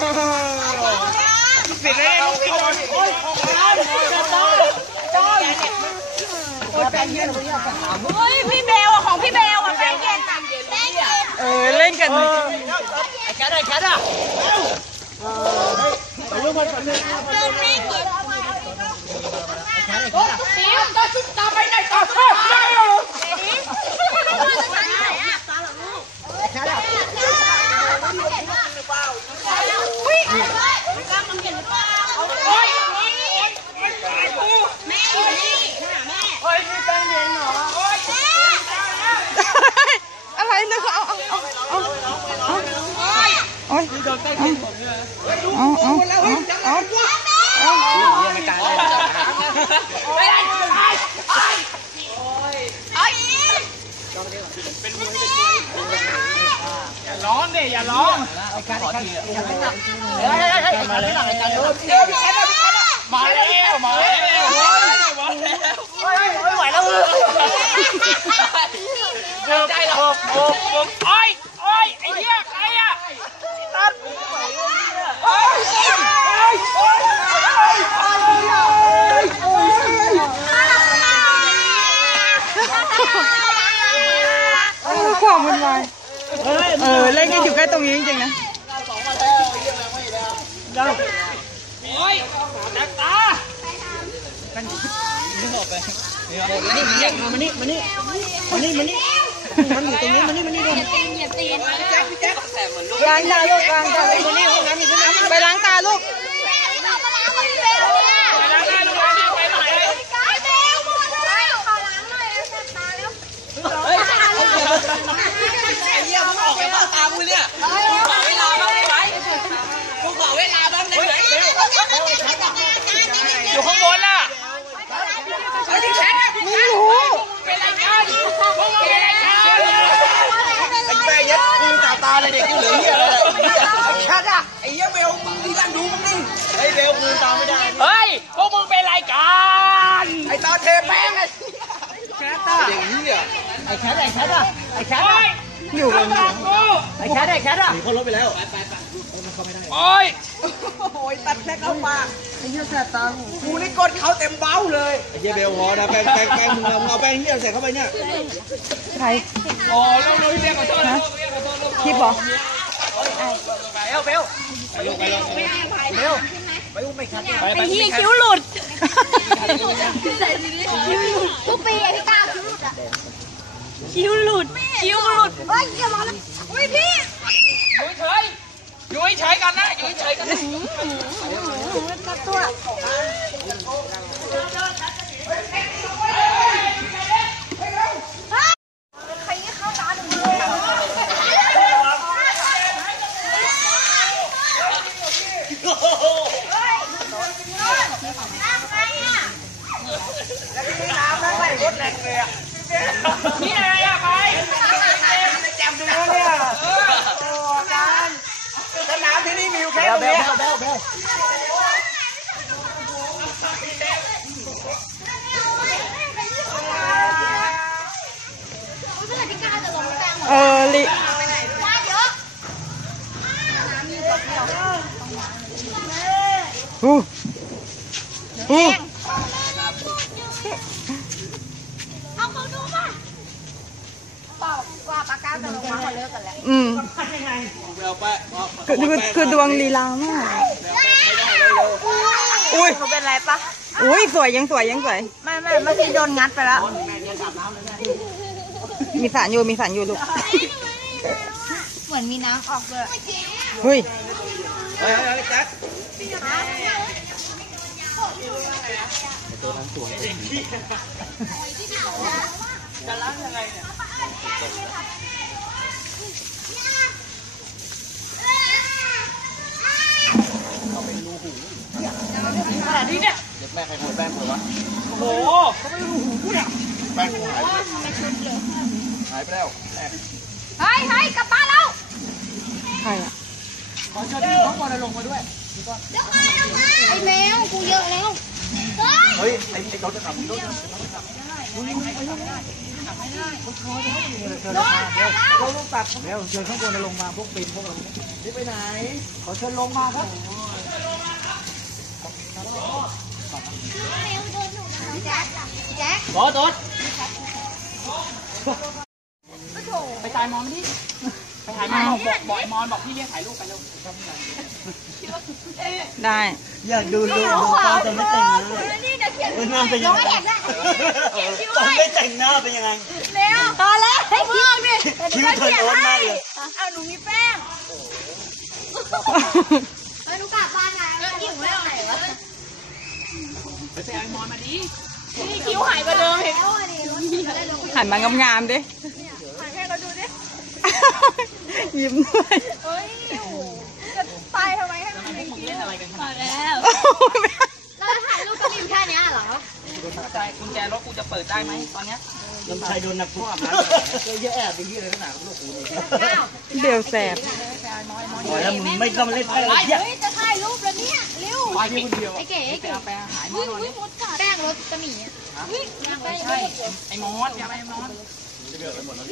ปิดเลยลูกโอนโอ้ยของร้านจะต้อนต้อนโอ้ยแป้งเย็นเฮ้ยพี่เบลอะของพี่เบลอะแป้งเย็นอะแป้งเย็นเออเล่นกันไอ้แคทไอ้แคทอะเดินแป้งเย็นสิวก็ชุดตาไปไหนต่อเฮ้ยเดี๋ยวนี้ไหนอะตาหลังลูกแค่อะอุ้ยไม่กล้ามันเห็นหรือเปล่าโอ้ยนี่แม่อยู่นี่หาแม่ เฮ้ยมีแป้งเย็นเหรอ อะไรนะเขาเอาเอาเอาเอา โอ้ยเอาเอาเอาเอาเอาไม่กล้าเลยเอาอีกอย่าร้องดิอย่าร้องไอ้แคทไอ้แคทอย่าให้หนักเฮ้ยเฮ้ยเฮ้ยมาเลยไอ้แคทเดี๋ยวพี่แคทพี่แคทมาแล้วมาแล้วมาแล้วเฮ้ยไม่ไหวแล้วเกือบใจหรอกโอ้โหโอ้ยโอ้ยไอ้เหี้ยใครอะตัดโอ้ยโอ้ยโอ้ยโอ้ย เออ ความมันวายเออเล่นกันอยู่ใกล้ตรงนี้จริงๆนะโอ้ยจักตามานี่มานี่มานี่มานี่มานี่มานี่มันอยู่ตรงนี้มานี่มานี่ดูตีนเหยียบตีนล้างตาลูกล้างตาลูกไปล้างตาลูก เรามาล้างกับพี่เบลเนี่ย ไปล้างหน้าลูกไปไปไหน ไก่เบลหมดแล้วขอล้างหน่อยนะตาแล้ว เฮ้ยไอ้ เยี่ยมึงออกไปนอกตามึงเนี่ยมึงขอเวลาบ้างได้ไหมมึงขอเวลาบ้างได้ไหมอยู่ข้างบนล่ะไอ้ที่แชทไม่รู้เป็นรายการพวกมึงเป็นรายการไอ้แม่ยัดกูตาตาเลยเด็กที่เหลือเหี้ยอะไรเหี้ยไอ้แชทอะไอ้เหี้ยเบลมึงที่นั่นดูมึงดิไอ้เบลกูตามไม่ได้เฮ้ยพวกมึงเป็นรายการไอ้ตาเทแป้งไอ้แคทอะเด็กเหี้ยไอ้แคทไอ้แคทอะไอ้แคทอะอยู่กันอยู่ไอ้แคทไอ้แคทอะหนีเขาลบไปแล้วไปไปไปมันเข้าไม่ได้โอ้ยโอ้ยตัดแค่เข้ามาไอ้เหี้ยแสบตาหูกูนี่กดเขาเต็มเบ้าเลยไอ้เหี้ยเบลพอนะแป้งแป้งแป้งมึงเอามึงเอาแป้งเหี้ยใส่เข้าไปเนี่ยใครโอ้เราเราเรียกขอโทษฮะคลิปเหรอเบลเบลไปลงไปลงเบลไปอุ้มไปครับไปไปไอ้เหี้ยคิ้วหลุดทุกปีไอ้พี่ก้าวคิ้วหลุดอะ คิ้วหลุด คิ้วหลุด เฮ้ยอย่ามาเลยเฮ้ยพี่อยู่เฉยอยู่เฉยกันนะอยู่เฉยกันนะตัวนี่อะไรอะไปแจมดูเนี่ยโอ้การส นามที่นี่มีอยู่แค่ตรงนี้เมื่อไหร่พี่ก้าวจะลงแป้งหมดเออลิว่าเยอะอู้อู้เอาเขาดูป่ะบอกว่า ปากก้าวจะลงมาเขาเลิกกันแล้วอืมเบลไปคือคือคือดวงลีลามากอุ้ยเขาเป็นไรปะอุ้ยสวยยังสวยยังสวย ไม่ไม่เมื่อกี้โดนงัดไปแล้ว มีสารอยู่มีสารอยู่ลูก เหมือนมีน้ำออกด้วยเฮ้ยเฮ้ยเฮ้ย แจ็คขนาดนี้เนี่ยแม่ใครขโมยแป้งไปวะโอ้โหเขาไม่รู้หูเนี่ยแป้งกูหายไปหายไปแล้วเฮ้ยเฮ้ยกลับบ้านแล้วใครอะขอเชิญพี่เขาบอลลงมาด้วยไอ้แมวกูเยอะแล้ว เฮ้ย เฮ้ยไอ้ไอ้รถจะขับรถไเราลูกตัดแล้วเชิญข้างบนลงมาพวกปีนพวกอะไรนี่ไปไหนขอเชิญลงมาครับโต๊ดโต๊ดไปตายมองมาดิไป ถ่ายมอนบอกบอกไอ้มอนบอกพี่เรียกถ่ายรูปไปเร็วได้ อยากดูลูกดูตอนจะไม่แต่งหน้าเออหน้าเป็นยังไงตอนไม่แต่งหน้าเป็นยังไงเร็วพอแล้วให้เพิ่มดิคิ้วเธอโน้ตมากเลยเอาหนูมีแป้งไปไปเอาไอ้มอนมาดิคิ้วหายกว่าเดิมเห็นหันมางามๆดิหันให้เขาดูดิ ยิ้มด้วยพวกมึงเล่นอะไรกันขนาดนี้ใจกุญแจรถกูจะเปิดได้ไหมตอนเนี้ยลำชัยโดนนักพูดอาเยอะแอบไปที่อะไรขนาดลูกกูนี่เดี๋ยวแสบบอกแล้วมึงไม่ต้องเล่นอะไรเยอะจะถ่ายรูปแล้วเนี่ยเร็วไปพี่คนเดียวไอ้เก๋ไอ้ไปเก๋เอาไปหายมอนแป้งรถตะหมี่อะไม่ใช่ไอ้มอนอย่าไปไอ้มอน